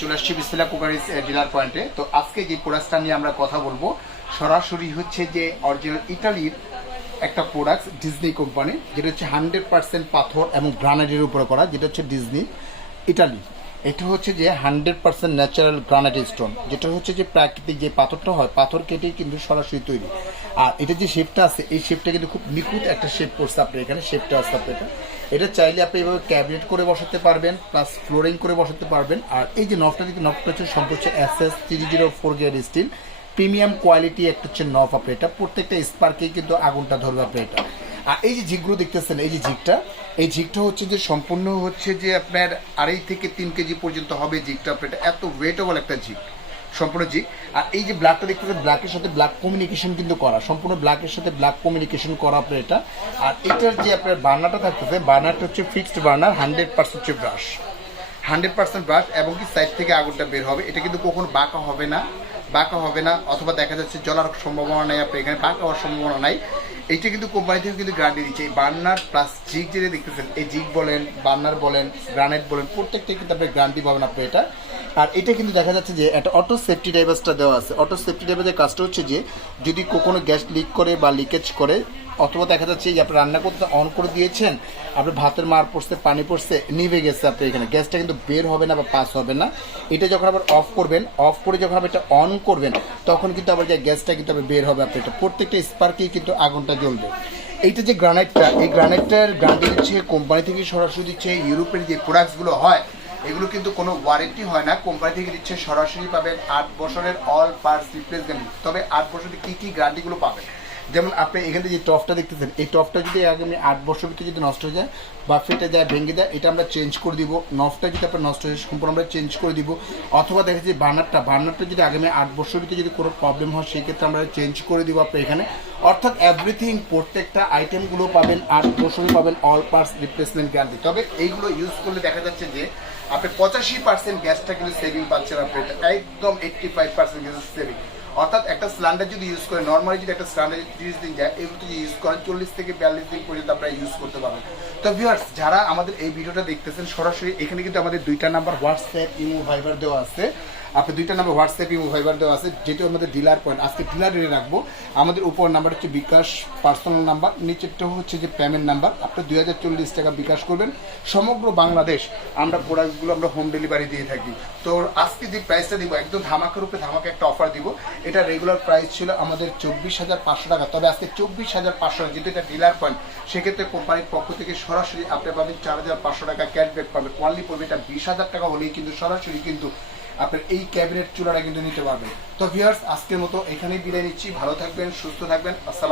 চলে আসছি বিসমিল্লাহ কুকারিজ ডিলার পয়েন্টে। তো আজকে যে প্রোডাক্টটা নিয়ে আমরা কথা বলবো সরাসরি হচ্ছে যে অরিজিনাল ইটালির একটা প্রোডাক্ট ডিজনি কোম্পানি, যেটা হচ্ছে 100% পাথর এবং গ্রানাইটের উপরে করা, যেটা হচ্ছে ডিজনি ইটালি। এটা হচ্ছে যে 100% ন্যাচারাল গ্রানাইট স্টোন, যেটা হচ্ছে যে প্রাকৃতিক যে পাথরটা হয়, পাথর কেটেই কিন্তু সরাসরি তৈরি। আর এটা যে শেপটা আছে, এই শেপটা কিন্তু খুব নিখুঁত একটা শেপ করছে আপনার এখানে, শেপটা আছে আপনার এটা চাইলে আপনি এভাবে ক্যাবিনেট করে বসাতে পারবেন, প্লাস ফ্লোরিং করে বসাতে পারবেন। আর এই যে নবটা দিকে, নবটা হচ্ছে সম্পূর্ণ হচ্ছে SS 304 grade still, premium quality একটা হচ্ছে নব আপনি এটা, প্রত্যেকটা স্পার্কেই কিন্তু আগুনটা ধরবে আপনি এটা। আর এই যে ঝিকগুলো দেখতেছেন, এই যে ঝিকটা, এই ঝিকটা হচ্ছে যে সম্পূর্ণ হচ্ছে যে আপনার 2.5 থেকে 3 কেজি পর্যন্ত হবে ঝিকটা আপনার, এটা এত ওয়েটেবল একটা ঝিক, সম্পূর্ণ ঝিক। আর এই যে ব্ল্যাকটা দেখতেছেন, ব্ল্যাকের সাথে ব্ল্যাক কমিউনিকেশন কিন্তু করা, সম্পূর্ণ ব্ল্যাকের সাথে ব্ল্যাক কমিউনিকেশন করা আপনার এটা। আর এটার যে আপনার বার্নারটা থাকতেছে, বার্নারটা হচ্ছে ফিক্সড বার্নার, 100% হচ্ছে ব্রাশ, 100% ব্রাশ, এবং কি সাইড থেকে আগুনটা বের হবে। এটা কিন্তু কখনো বাঁকা হবে না, বাঁকা হবে না, অথবা দেখা যাচ্ছে জ্বলার সম্ভাবনা নেই আপনার এখানে, বাঁকা হওয়ার সম্ভাবনা নাই। এইটা কিন্তু কোম্পানি থেকে কিন্তু গ্যারান্টি দিচ্ছে। এই বার্নার প্লাস জিগ যেটা দেখতেছেন, এই জিগ বলেন, বার্নার বলেন, গ্রানাইট বলেন, প্রত্যেকটাই কিন্তু আপনি গ্যারান্টি পাবেন আপনি এটা। আর এটা কিন্তু দেখা যাচ্ছে যে একটা অটো সেফটি ড্রাইভার্সটা দেওয়া আছে। অটো সেফটি ড্রাইভারের কাজটা হচ্ছে যে যদি কখনো গ্যাস লিক করে বা লিকেজ করে, অথবা দেখা যাচ্ছে যে আপনি রান্না করতে অন করে দিয়েছেন, আপনার ভাতের মার পড়ছে, পানি পড়ছে, নিভে গেছে আপনার এখানে, গ্যাসটা কিন্তু বের হবে না বা পাস হবে না। এটা যখন আবার অফ করবেন, অফ করে যখন আপনি এটা অন করবেন, তখন কিন্তু আবার যে গ্যাসটা কিন্তু আবার বের হবে আপনার এটা, প্রত্যেকটা স্পার্কেই কিন্তু আগুনটা জ্বলবে। এইটা যে গ্রানাইটটা, এই গ্রানাইটটার গ্যারান্টি দিচ্ছে কোম্পানি থেকে, সরাসরি দিচ্ছে। ইউরোপের যে প্রোডাক্টসগুলো হয় এগুলো কিন্তু কোনো ওয়ারেন্টি হয় না, কোম্পানি থেকে দিচ্ছে, সরাসরি পাবেন 8 বছরের অল পার্টস রিপ্লেস গ্যারান্টি। তবে 8 বছরে কী কী গ্যারান্টিগুলো পাবেন, যেমন আপনি এখানে যে টপটা দেখতেছেন, এই টপটা যদি আগামী 8 বছর ভিতরে যদি নষ্ট হয়ে যায় বা ফেটে যায়, ভেঙে দেয়, এটা আমরা চেঞ্জ করে দিব। নফটা যদি আপনার নষ্ট হয়ে সম্পূর্ণ আমরা চেঞ্জ করে দিব। অথবা দেখা যাচ্ছে বার্নারটা যদি আগামী 8 বছর ভিতরে যদি কোনো প্রবলেম হয়, সেক্ষেত্রে আমরা চেঞ্জ করে দিব আপনার এখানে। অর্থাৎ এভরিথিং, প্রত্যেকটা আইটেমগুলো পাবেন 8 বছরই পাবেন অল পার্টস রিপ্লেসমেন্ট গ্যারান্টি। তবে এইগুলো ইউজ করলে দেখা যাচ্ছে যে আপনি 85% গ্যাসটা কিন্তু সেভিং পাচ্ছেন আপনি এটা, একদম 85% গ্যাস সেভিং। অর্থাৎ একটা সিলিন্ডার যদি ইউজ করে, নর্মালি যদি একটা সিলিন্ডার 30 দিন যায়, এগুলো যদি ইউজ করেন 40 থেকে 42 দিন পর্যন্ত আপনারা ইউজ করতে পারবেন। তো ভিউয়ার্স, যারা আমাদের এই ভিডিওটা দেখতেছেন সরাসরি, এখানে কিন্তু আমাদের 2টা নাম্বার হোয়াটসঅ্যাপ, ইমো, ভাইবার দেওয়া আছে। আপনি 2টা নাম্বার হোয়াটসঅ্যাপ, ইমো, ভাইবার দেওয়া আছে, যেটা আমাদের ডিলার পয়েন্ট। আজকে ডিলার রেটে রাখবো। আমাদের উপর নাম্বার হচ্ছে বিকাশ পার্সোনাল নাম্বার, নিচেরটা হচ্ছে যে পেমেন্ট নাম্বার। আপনি 2040 টাকা বিকাশ করবেন। সমগ্র বাংলাদেশ আমরা প্রোডাক্টগুলো আমরা হোম ডেলিভারি দিয়ে থাকি। তো আজকে যে প্রাইসটা দিব, একদম ধামাকার উপরে ধামাকা একটা অফার দিব। এটা রেগুলার প্রাইস ছিল আমাদের 24,500 টাকা, তবে আজকে 24,500 টাকা, যেহেতু এটা ডিলার পয়েন্ট, সেক্ষেত্রে কোম্পানির পক্ষ থেকে সরাসরি আপনি পাবেন 4,500 টাকা ক্যাশব্যাক পাবেন। অনলি পড়বে এটা 20,000 টাকা হলেই কিন্তু সরাসরি কিন্তু আপনার এই ক্যাবিনেট চুলাটা কিন্তু নিতে পারবেন। তো ভিউয়ার্স, আজকের মতো এখানেই বিদায় নিচ্ছি। ভালো থাকবেন, সুস্থ থাকবেন। আসসালাম।